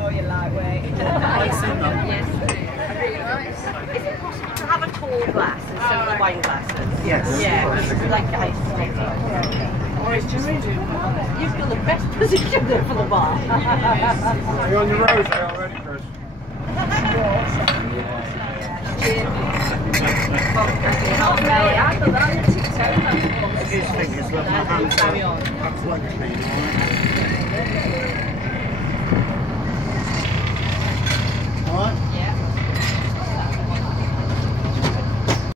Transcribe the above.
Oh, you're lightweight. Is it possible to have a tall glass instead of the wine glasses? Yes. Yeah, like ice. You've got the best position there for the bar. Are you on your road there already, Chris? His thing is that my hands are flexible,